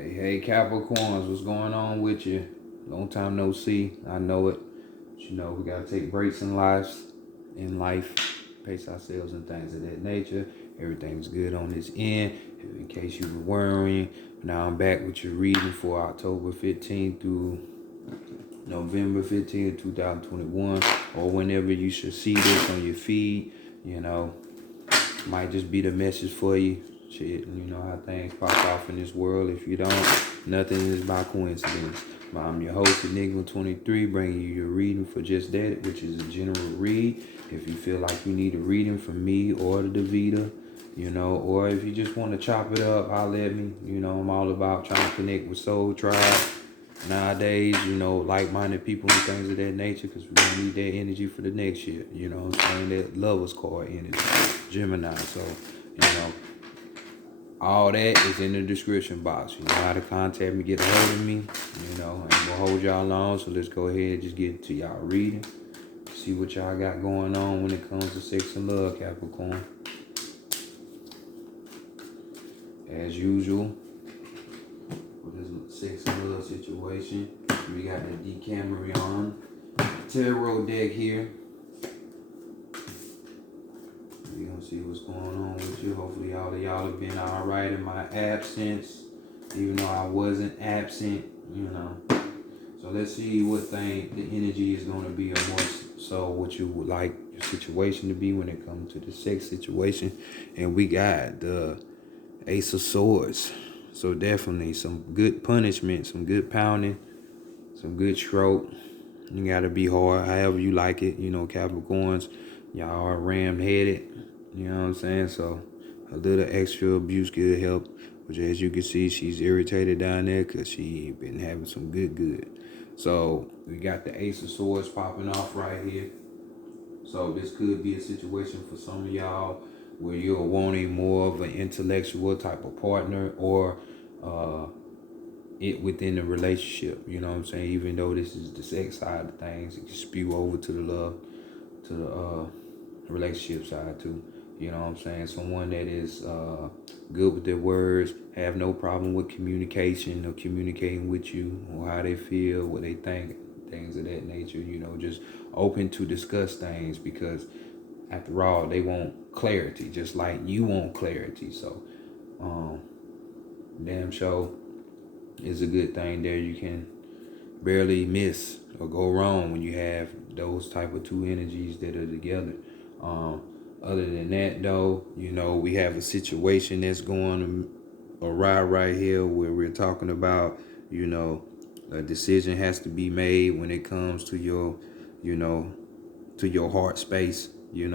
Hey, Capricorns, what's going on with you? Long time no see. I know it. But we gotta take breaks in life, pace ourselves and things of that nature. Everything's good on this end. In case you were worrying, now I'm back with your reading for October 15th through November 15th, 2021, or whenever you should see this on your feed. Might just be the message for you. Shit, you know how things pop off in this world. If you don't, nothing is by coincidence. I'm your host, Enigma23, bringing you your reading for just that, which is a general read. If you feel like you need a reading from me or the Davita, or if you just want to chop it up, holler at me. I'm all about trying to connect with Soul Tribe. Nowadays, like-minded people and things of that nature, because we're going to need that energy for the next year. I'm saying? That lovers card energy, Gemini. So, all that is in the description box. You know how to contact me, get a hold of me. And we'll hold y'all long. So let's go ahead and just get to y'all reading. See what y'all got going on when it comes to sex and love, Capricorn. As usual, with this sex and love situation, we got the Decameron Tarot deck here. We're gonna see what's going on with you. Hopefully all of y'all have been all right in my absence, even though I wasn't absent, So let's see what the energy is gonna be, or more so what you would like your situation to be when it comes to the sex situation. And we got the Ace of Swords. So definitely some good punishment, some good pounding, some good stroke. You gotta be hard, however you like it. Capricorns, y'all are ram-headed. You know what I'm saying? So a little extra abuse could help. Which, as you can see, she's irritated down there because she been having some good. So we got the Ace of Swords popping off right here. So this could be a situation for some of y'all where you're wanting more of an intellectual type of partner, or it within the relationship. You know what I'm saying? Even though this is the sex side of things, it can spew over to the love, to the relationship side too. You know what I'm saying? Someone that is good with their words, have no problem with communication or communicating with you, or how they feel, what they think, things of that nature. Just open to discuss things, because after all, they want clarity, just like you want clarity. So, damn show is a good thing there. You can barely miss or go wrong when you have those type of two energies that are together. Other than that, though, we have a situation that's going awry right here, where we're talking about, a decision has to be made when it comes to your, to your heart space. It's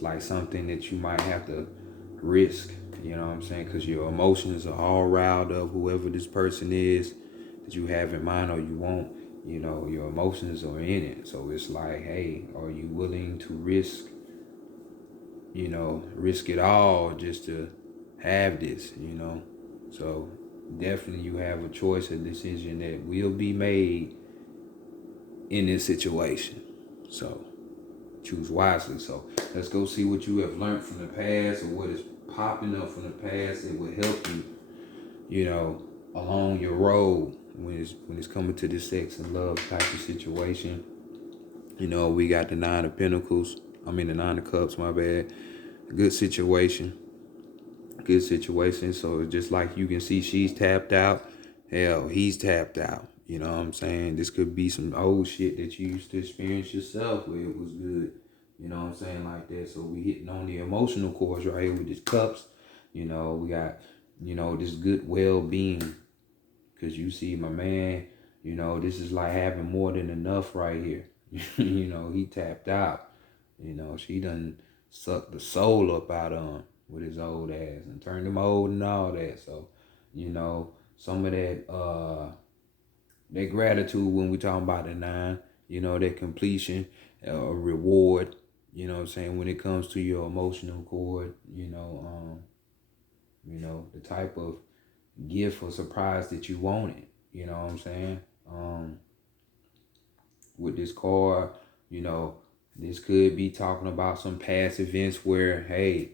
like something that you might have to risk. You know what I'm saying? Because your emotions are all riled up. Whoever this person is that you have in mind or you want, your emotions are in it. So it's like, hey, are you willing to risk it all just to have this, So definitely you have a choice, a decision that will be made in this situation. So choose wisely. So let's go see what you have learned from the past, or what is popping up from the past that will help you, along your road when it's coming to this sex and love type of situation. We got the Nine of Pentacles. The Nine of Cups, my bad. Good situation. So just like you can see, she's tapped out. Hell, he's tapped out. You know what I'm saying? This could be some old shit that you used to experience yourself where it was good. You know what I'm saying? Like that. So we hitting on the emotional course right here with these cups. We got, this good well-being. Because you see, my man, this is like having more than enough right here. He tapped out. She done sucked the soul up out of him with his old ass and turned him old and all that. So, some of that gratitude when we talking about the nine, that completion, reward, what I'm saying, when it comes to your emotional cord, the type of gift or surprise that you wanted, you know what I'm saying? With this card, this could be talking about some past events where, hey,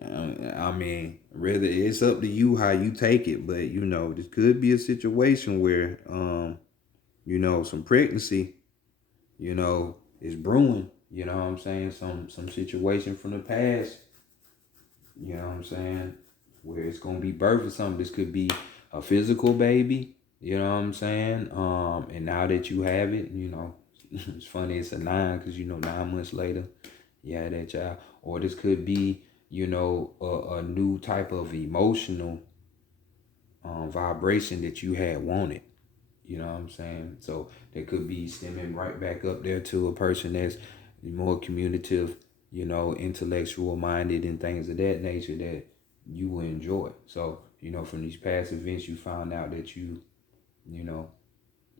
I mean, really, it's up to you how you take it, but this could be a situation where, some pregnancy, is brewing. You know what I'm saying? Some situation from the past. You know what I'm saying? Where it's gonna be birth or something. This could be a physical baby. You know what I'm saying? And now that you have it, it's funny. It's a 9 because 9 months later, you had that child. Or this could be, a new type of emotional vibration that you had wanted. You know what I'm saying? So that could be stemming right back up there to a person that's more communicative, intellectual minded and things of that nature that you will enjoy. So, from these past events, you found out that you know,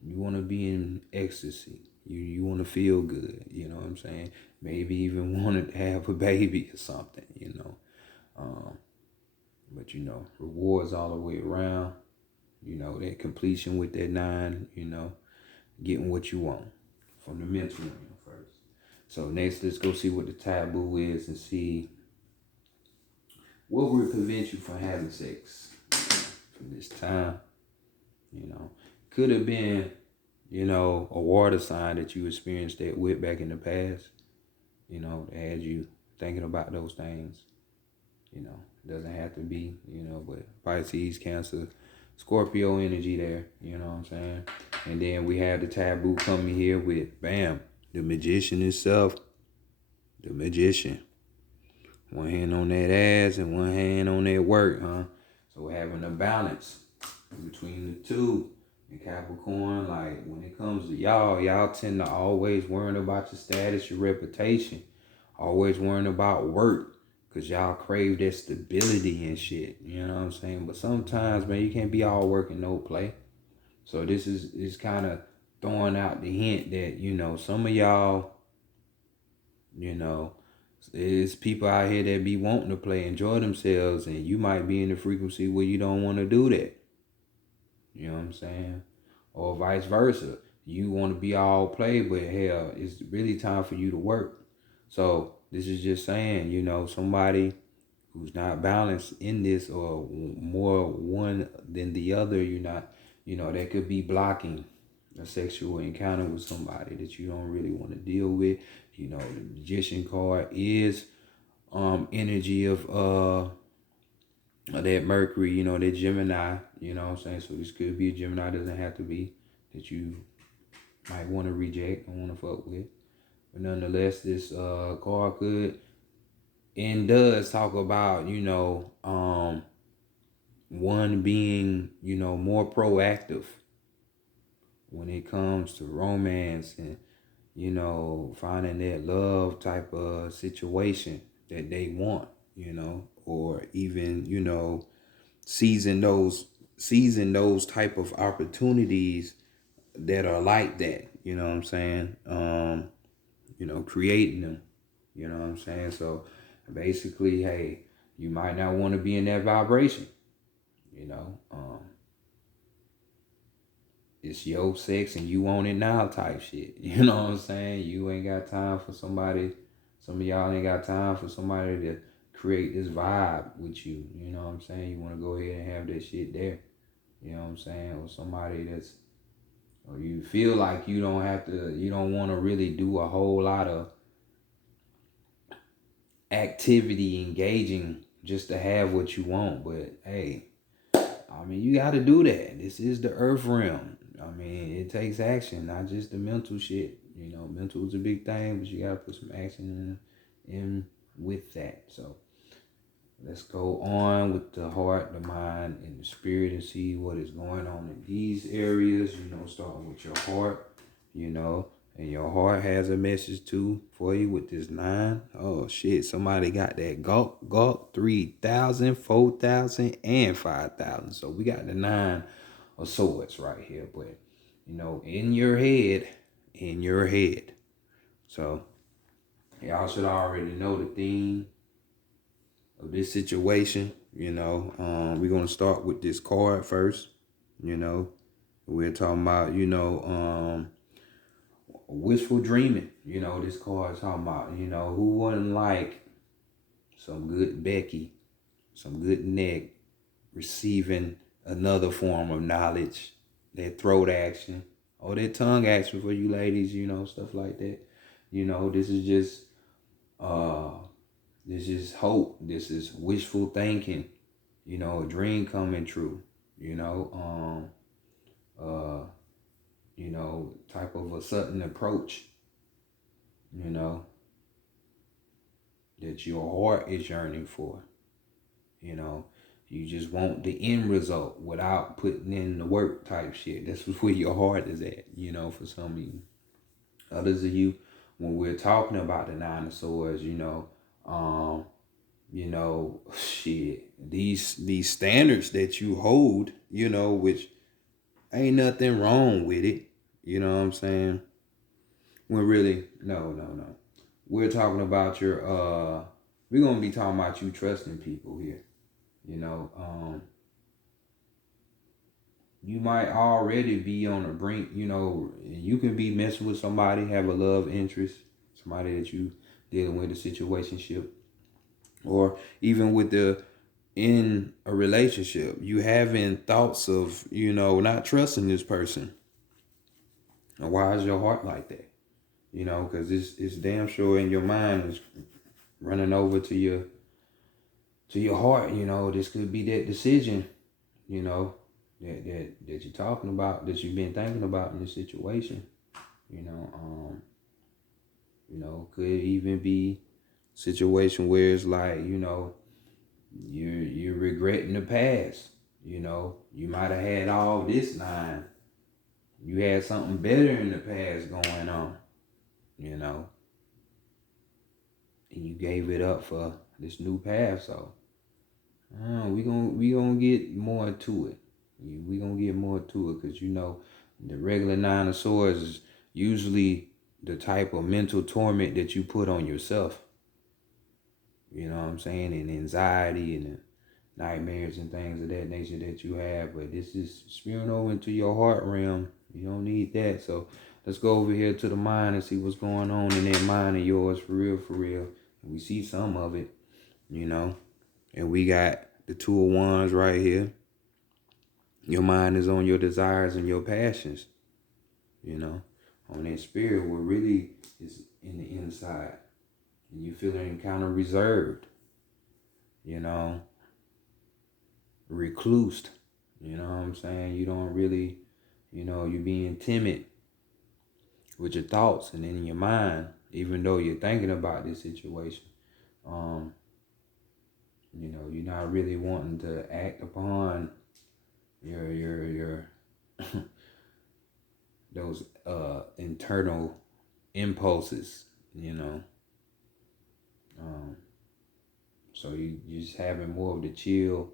you want to be in ecstasy. You want to feel good. You know what I'm saying? Maybe even want to have a baby or something. Um, but rewards all the way around. That completion with that 9. Getting what you want from the mental realm first. So next, let's go see what the taboo is and see what would prevent you from having sex from this time. Could have been, a water sign that you experienced that with back in the past. That had you thinking about those things. Doesn't have to be, but Pisces, Cancer, Scorpio energy there, you know what I'm saying? And then we have the taboo coming here with, bam, the magician itself, the magician. One hand on that ass and one hand on that work, huh? So we're having a balance between the two. And Capricorn, like when it comes to y'all tend to always worrying about your status, your reputation, always worrying about work. Cause y'all crave that stability and shit. You know what I'm saying? But sometimes, man, you can't be all work and no play. So this is kind of throwing out the hint that, some of y'all, there's people out here that be wanting to play, enjoy themselves, and you might be in the frequency where you don't want to do that. You know what I'm saying? Or vice versa. You want to be all play, but hell, it's really time for you to work. So this is just saying, somebody who's not balanced in this or more one than the other, that could be blocking a sexual encounter with somebody that you don't really want to deal with. The magician card is energy of that Mercury, that Gemini, you know what I'm saying? So this could be a Gemini, doesn't have to be that you might want to reject and want to fuck with. But nonetheless, this card could and does talk about, one being, more proactive when it comes to romance and, finding that love type of situation that they want, or even, seizing those type of opportunities that are like that, you know what I'm saying? Creating them, you know what I'm saying? So basically, hey, you might not want to be in that vibration, it's your sex and you want it now type shit. You know what I'm saying? You ain't got time for somebody. Some of y'all ain't got time for somebody to create this vibe with you. You know what I'm saying? You want to go ahead and have that shit there. You know what I'm saying? Or somebody or you feel like you don't want to really do a whole lot of activity engaging just to have what you want. But hey, I mean, you got to do that. This is the earth realm. I mean, it takes action, not just the mental shit. Mental is a big thing, but you got to put some action in with that. So let's go on with the heart, the mind, and the spirit and see what is going on in these areas. Starting with your heart, and your heart has a message too for you with this 9. Oh shit, somebody got that gulp 3,000, 4,000, and 5,000. So we got the 9 of swords right here. But in your head. So y'all should already know the theme of this situation. We're gonna start with this card first. We're talking about wishful dreaming. This card is talking about who wouldn't like some good Becky, some good neck, receiving another form of knowledge, that throat action, or that tongue action for you ladies, stuff like that. This is just this is hope. This is wishful thinking, a dream coming true, type of a sudden approach, that your heart is yearning for. You just want the end result without putting in the work type shit. That's where your heart is at, for some of you. Others of you, when we're talking about the Nine of Swords, shit, these standards that you hold, which ain't nothing wrong with it. You know what I'm saying? When really, no. We're talking about we're going to be talking about you trusting people here. You might already be on the brink, you can be messing with somebody, have a love interest, somebody that you dealing with a situationship, or even in a relationship, you having thoughts of, not trusting this person. And why is your heart like that? Because it's damn sure in your mind is running over to your heart. This could be that decision, that you're talking about, that you've been thinking about in this situation. Could even be a situation where it's like, you're regretting the past. You might have had all this nine. You had something better in the past going on, and you gave it up for this new path. So we gonna get more into it. We gonna get more to it, because the regular Nine of Swords is usually the type of mental torment that you put on yourself. You know what I'm saying? And anxiety and the nightmares and things of that nature that you have. But this is spewing over into your heart realm. You don't need that. So let's go over here to the mind and see what's going on in that mind of yours, for real, for real. And we see some of it, And we got the Two of Wands right here. Your mind is on your desires and your passions, on that spirit, what really is in the inside. And you feeling kind of reserved, reclused, you know what I'm saying? You don't really, you being timid with your thoughts and in your mind, even though you're thinking about this situation. You're not really wanting to act upon your those internal impulses, so you just having more of the chill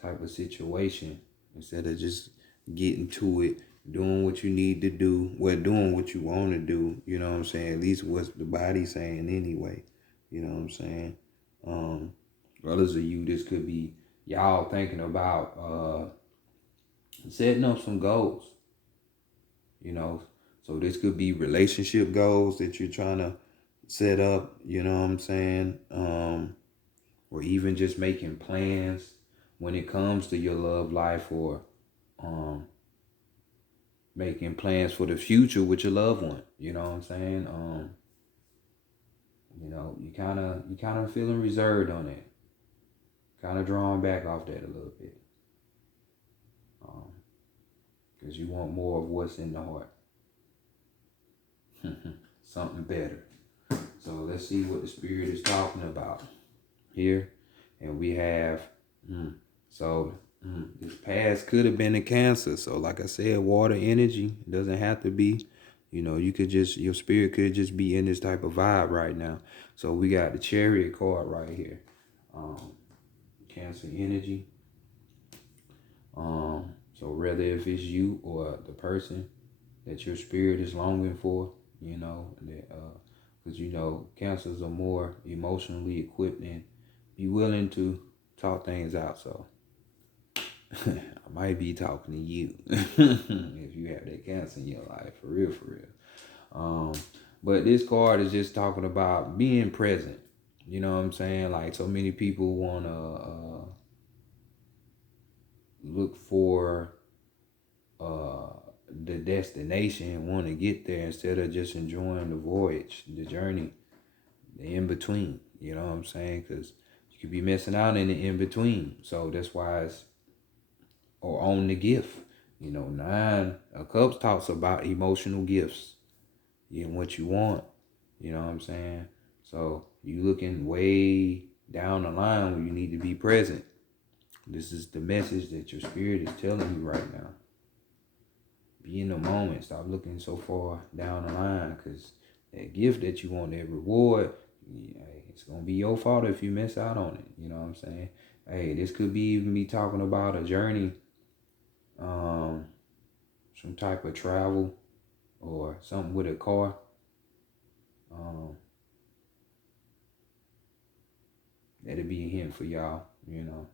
type of situation, instead of just getting to it, doing what you need to do, doing what you want to do, you know what I'm saying? At least what's the body saying anyway, you know what I'm saying? Others of you, this could be y'all thinking about setting up some goals, so this could be relationship goals that you're trying to set up, you know what I'm saying? Or even just making plans when it comes to your love life, or making plans for the future with your loved one, you know what I'm saying? You kind of feeling reserved on it, kind of drawing back off that a little bit, because you want more of what's in the heart. Something better. So let's see what the spirit is talking about here. And we have, this past could have been a Cancer. So like I said, water energy, it doesn't have to be, your spirit could just be in this type of vibe right now. So we got the Chariot card right here. Cancer energy. So whether if it's you or the person that your spirit is longing for, because Cancers are more emotionally equipped and be willing to talk things out. So I might be talking to you if you have that Cancer in your life, for real. But this card is just talking about being present, You know what I'm saying? Like, so many people want to look for the destination and want to get there instead of just enjoying the voyage, the journey, the in between. You know what I'm saying? Because you could be missing out in the in between. So that's why it's, or on the gift. You know, 9 of Cups talks about emotional gifts, getting what you want. You know what I'm saying? So you looking way down the line where you need to be present. This is the message that your spirit is telling you right now. Be in the moment. Stop looking so far down the line, because that gift that you want, that reward, it's going to be your fault if you miss out on it. You know what I'm saying? Hey, this could be even me talking about a journey, some type of travel or something with a car. That'll be a hint for y'all, you know,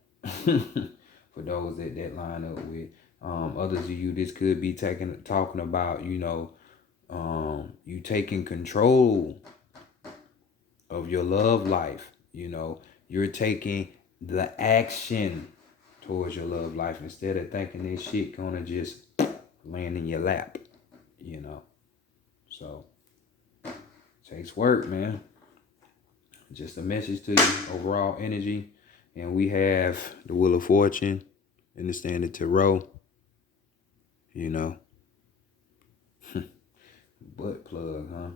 for those that line up with. Others of you, this could be talking about, you know, you taking control of your love life. You know, you're taking the action towards your love life instead of thinking this shit gonna just land in your lap, you know. So, takes work, man. Just a message to you, overall energy. And we have the Wheel of Fortune and the Standard Tarot, you know. Butt plug, huh?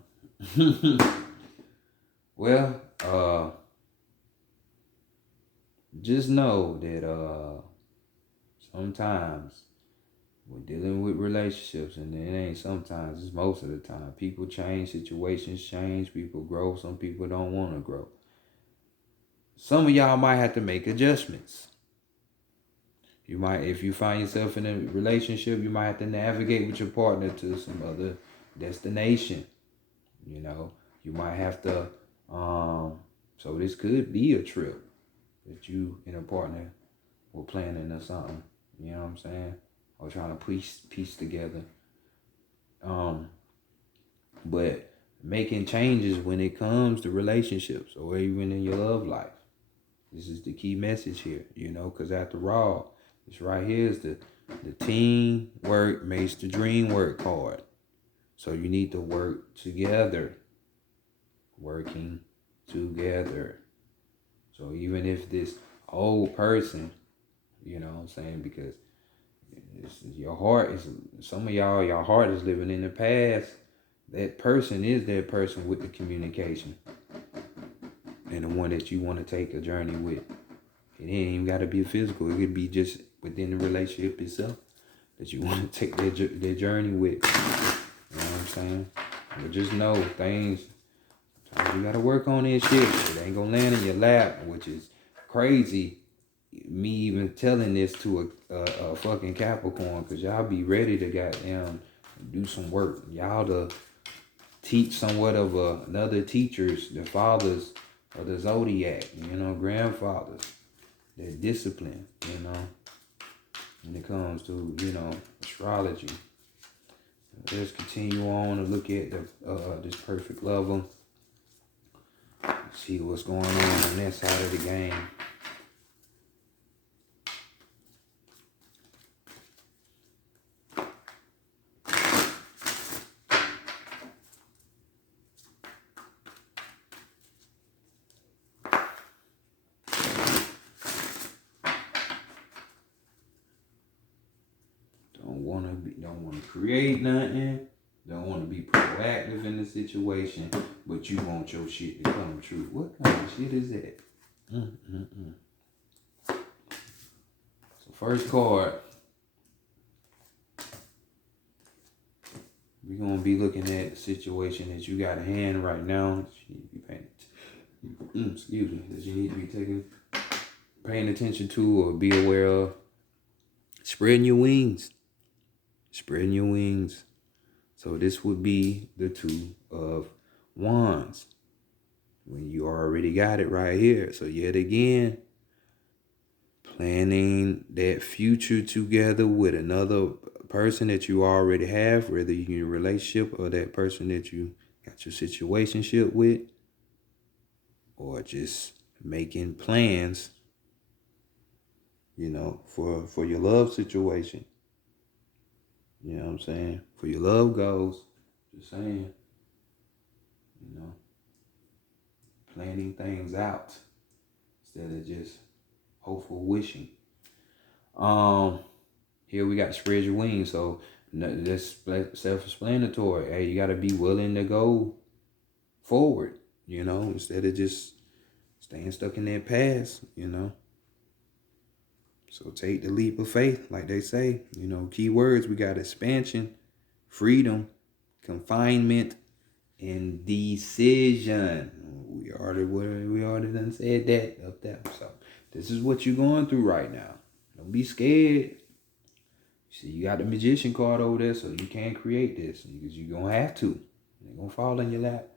Well, just know that sometimes we're dealing with relationships, and it ain't sometimes, it's most of the time. People change, situations change, people grow, some people don't want to grow. Some of y'all might have to make adjustments. You might, if you find yourself in a relationship, you might have to navigate with your partner to some other destination. You know, you might have to, so this could be a trip that you and a partner were planning or something. You know what I'm saying? Or trying to piece together. But making changes when it comes to relationships or even in your love life. This is the key message here, you know, because after all, this right here is the team work makes the dream work card. So you need to work together. Working together. So even if this old person, you know what I'm saying, because your heart is, some of y'all, your heart is living in the past. That person is that person with the communication. And the one that you want to take a journey with. It ain't even got to be physical. It could be just within the relationship itself that you want to take that journey with. You know what I'm saying? But just know things, sometimes you got to work on this shit. It ain't going to land in your lap, which is crazy. Me even telling this to a fucking Capricorn, because y'all be ready to goddamn do some work. Y'all to teach somewhat of another teachers, the fathers of the zodiac, you know, grandfathers, their discipline, you know, when it comes to, you know, astrology. Let's continue on to look at this perfect lover. See what's going on that side of the game. Don't want to create nothing. Don't want to be proactive in the situation, but you want your shit to come true. What kind of shit is that? So first card, we're going to be looking at the situation that you got a hand right now. You need to be paying, excuse me, that you need to be paying attention to or be aware of. Spreading your wings. Spreading your wings. So this would be the 2 of Wands. When you already got it right here. So yet again, planning that future together with another person that you already have, whether you're in a relationship or that person that you got your situationship with, or just making plans, for your love situation. You know what I'm saying? For your love goals. Just saying, you know, planning things out instead of just hopeful wishing. Here we got spread your wings. So that's self-explanatory. Hey, you got to be willing to go forward, instead of just staying stuck in that past, So take the leap of faith, like they say. Key words, we got expansion, freedom, confinement, and decision. We already done said that up there. So this is what you're going through right now. Don't be scared. See, you got the magician card over there, so you can't create this because you're gonna have to. They're gonna fall in your lap.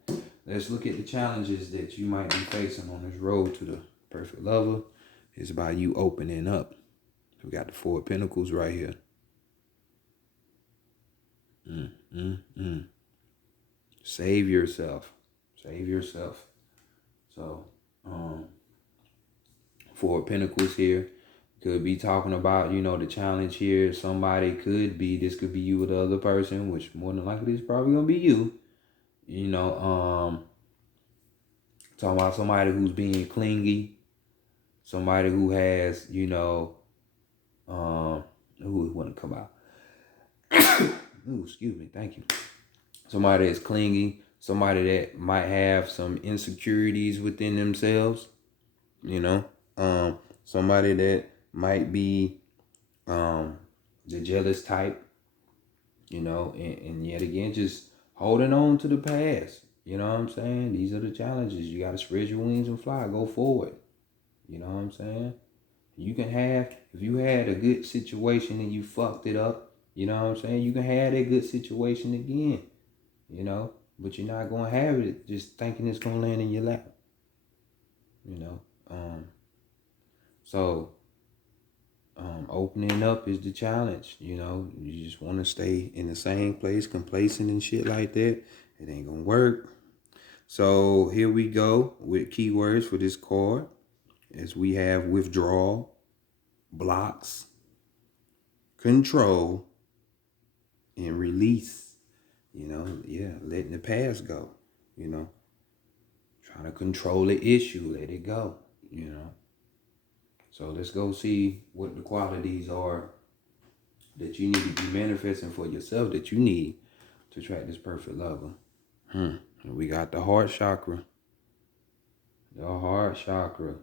Let's look at the challenges that you might be facing on this road to the perfect lover. It's about you opening up. We got the Four of Pentacles right here. Save yourself. Save yourself. So, Four of Pentacles here. Could be talking about, the challenge here. This could be you with the other person, which more than likely is probably gonna be you. Talking about somebody who's being clingy, somebody who has, who would want to come out. Ooh, excuse me, thank you. Somebody that's clingy, somebody that might have some insecurities within themselves, somebody that might be the jealous type, and yet again, just holding on to the past. You know what I'm saying? These are the challenges. You got to spread your wings and fly. Go forward. You know what I'm saying? You can have, if you had a good situation and you fucked it up, you know what I'm saying? You can have that good situation again, but you're not going to have it just thinking it's going to land in your lap, So opening up is the challenge, You just want to stay in the same place, complacent and shit like that. It ain't going to work. So here we go with keywords for this card. As we have withdrawal, blocks, control, and release. Letting the past go, Trying to control the issue, let it go, So let's go see what the qualities are that you need to be manifesting for yourself that you need to attract this perfect lover. We got the heart chakra. The heart chakra.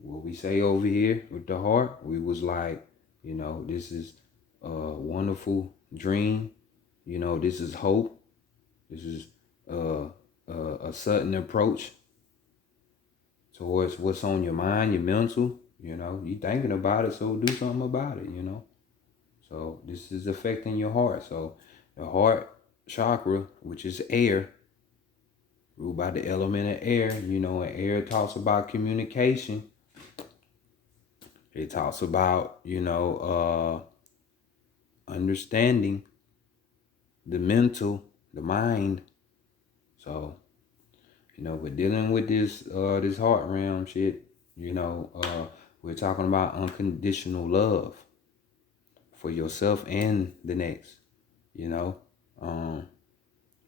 What we say over here with the heart, we was like, this is a wonderful dream. This is hope. This is a sudden approach towards what's on your mind, your mental. You thinking about it, so do something about it, So this is affecting your heart. So the heart chakra, which is air, ruled by the element of air, and air talks about communication. It talks about, understanding the mental, the mind. So, we're dealing with this heart realm shit, we're talking about unconditional love for yourself and the next,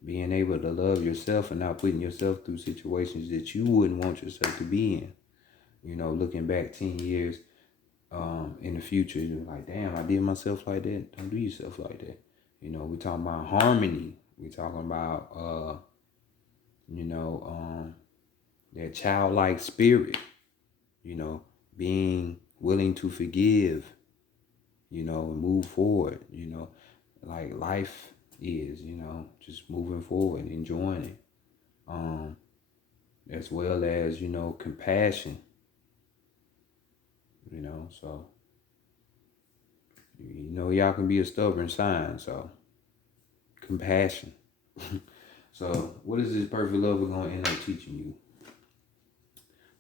being able to love yourself and not putting yourself through situations that you wouldn't want yourself to be in. Looking back 10 years in the future, you're like, damn, I did myself like that. Don't do yourself like that. We're talking about harmony. We're talking about, that childlike spirit, being willing to forgive, and move forward, like life is, just moving forward, enjoying it. As well as, compassion, so, y'all can be a stubborn sign, so compassion. So what is this perfect lover going to end up teaching you?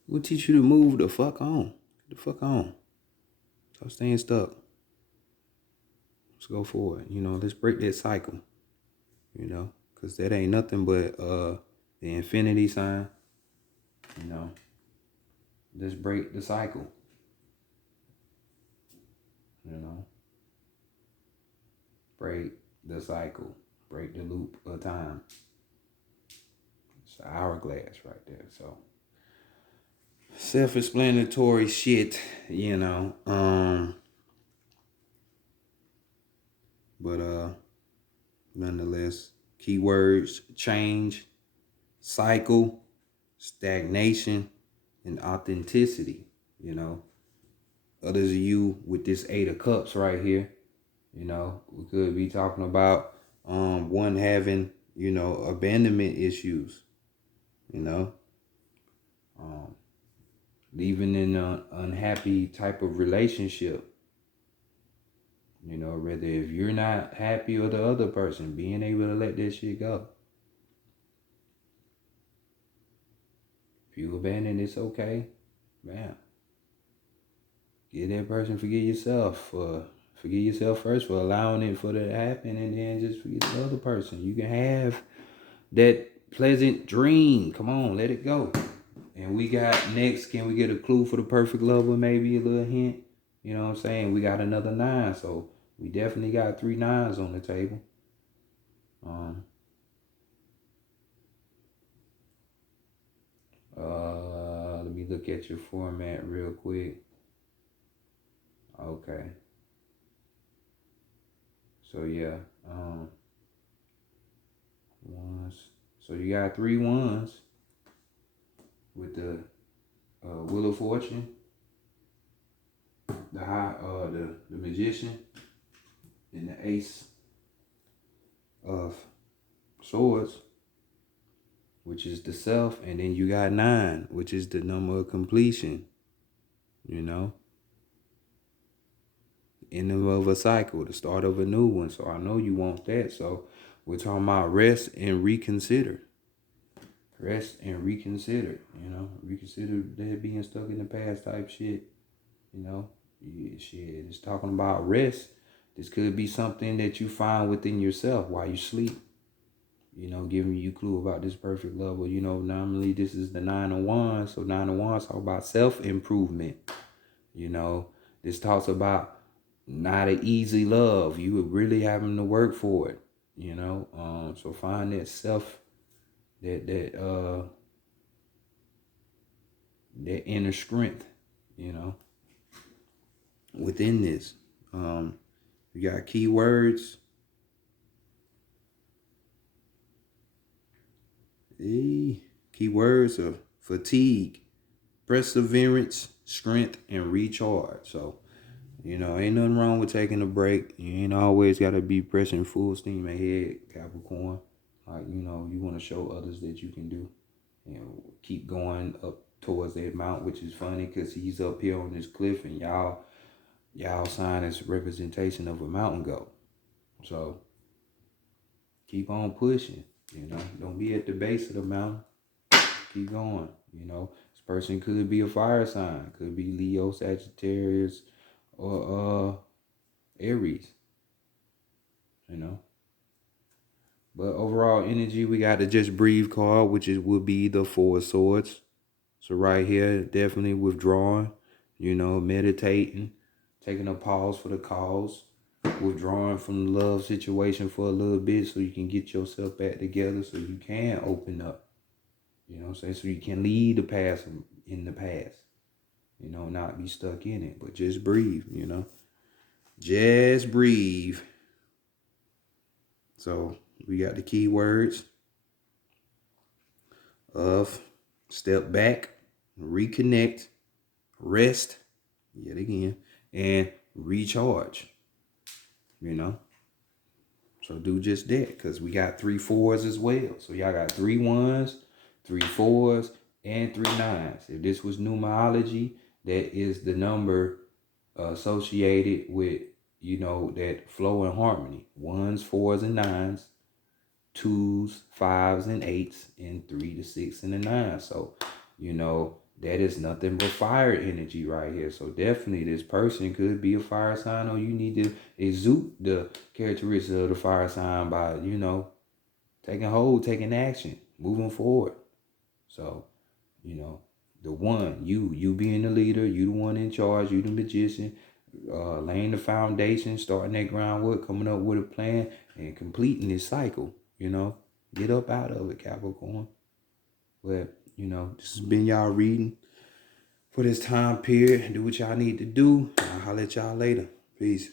We'll teach you to move the fuck on. Get the fuck on. Stop staying stuck. Let's go forward. Let's break that cycle. Because that ain't nothing but the infinity sign. You know, just break the cycle. You know, break the cycle, break the loop of time. It's an hourglass right there. So self-explanatory shit, you know. But nonetheless, keywords: change, cycle, stagnation, and authenticity. You know, others of you with this Eight of Cups right here. You know, we could be talking about one having, you know, abandonment issues. You know, um, leaving in an unhappy type of relationship. You know, whether if you're not happy or the other person, being able to let that shit go. If you abandon, it's okay. Man, give that person, forgive yourself. Forgive yourself first for allowing it for that to happen, and then just forget the other person. You can have that pleasant dream. Come on, let it go. And we got next, can we get a clue for the perfect lover? Maybe a little hint. You know what I'm saying? We got another 9, so we definitely got 3 9s on the table. Let me look at your format real quick. Okay. So yeah, ones. So you got 3 1s with the Wheel of Fortune, the Magician, and the Ace of Swords, which is the self, and then you got 9, which is the number of completion. You know, end of a cycle, the start of a new one. So I know you want that. So we're talking about rest and reconsider. Rest and reconsider. You know, reconsider that being stuck in the past type shit. You know, shit. It's talking about rest. This could be something that you find within yourself while you sleep. You know, giving you clue about this perfect level. You know, normally this is the 9 of Wands. So 9 of Wands talk about self-improvement. You know, this talks about not an easy love. You were really having to work for it. You know, so find that self, that inner strength. You know, within this. You got keywords. Keywords of fatigue, perseverance, strength, and recharge. So, you know, ain't nothing wrong with taking a break. You ain't always got to be pressing full steam ahead, Capricorn. Like, you know, you want to show others that you can do. You know, keep going up towards that mount, which is funny because he's up here on this cliff and y'all sign is representation of a mountain goat. So keep on pushing. You know, don't be at the base of the mountain. Keep going. You know, this person could be a fire sign, could be Leo, Sagittarius, or Aries. You know, but overall energy, we got to just breathe card, which would be the 4 of Swords. So right here, definitely withdrawing. You know, meditating, taking a pause for the cause, withdrawing from the love situation for a little bit so you can get yourself back together, so you can open up. You know what I'm saying? So you can leave the past in the past. You know, not be stuck in it, but just breathe, you know. Just breathe. So we got the key words of step back, reconnect, rest, yet again, and recharge. You know? So do just that, because we got 3 4s as well. So y'all got 3 1s, 3 4s, and 3 9s. If this was numerology, that is the number associated with, you know, that flow and harmony. 1s, 4s, and 9s, 2s, 5s, and 8s, and 3 to 6 and the 9. So, you know, that is nothing but fire energy right here. So definitely this person could be a fire sign, or you need to exude the characteristics of the fire sign by, you know, taking hold, taking action, moving forward. So, you know, the one, you being the leader, you the one in charge, you the magician, laying the foundation, starting that groundwork, coming up with a plan, and completing this cycle, you know. Get up out of it, Capricorn. But, you know, this has been y'all reading for this time period. Do what y'all need to do. I'll holler at y'all later. Peace.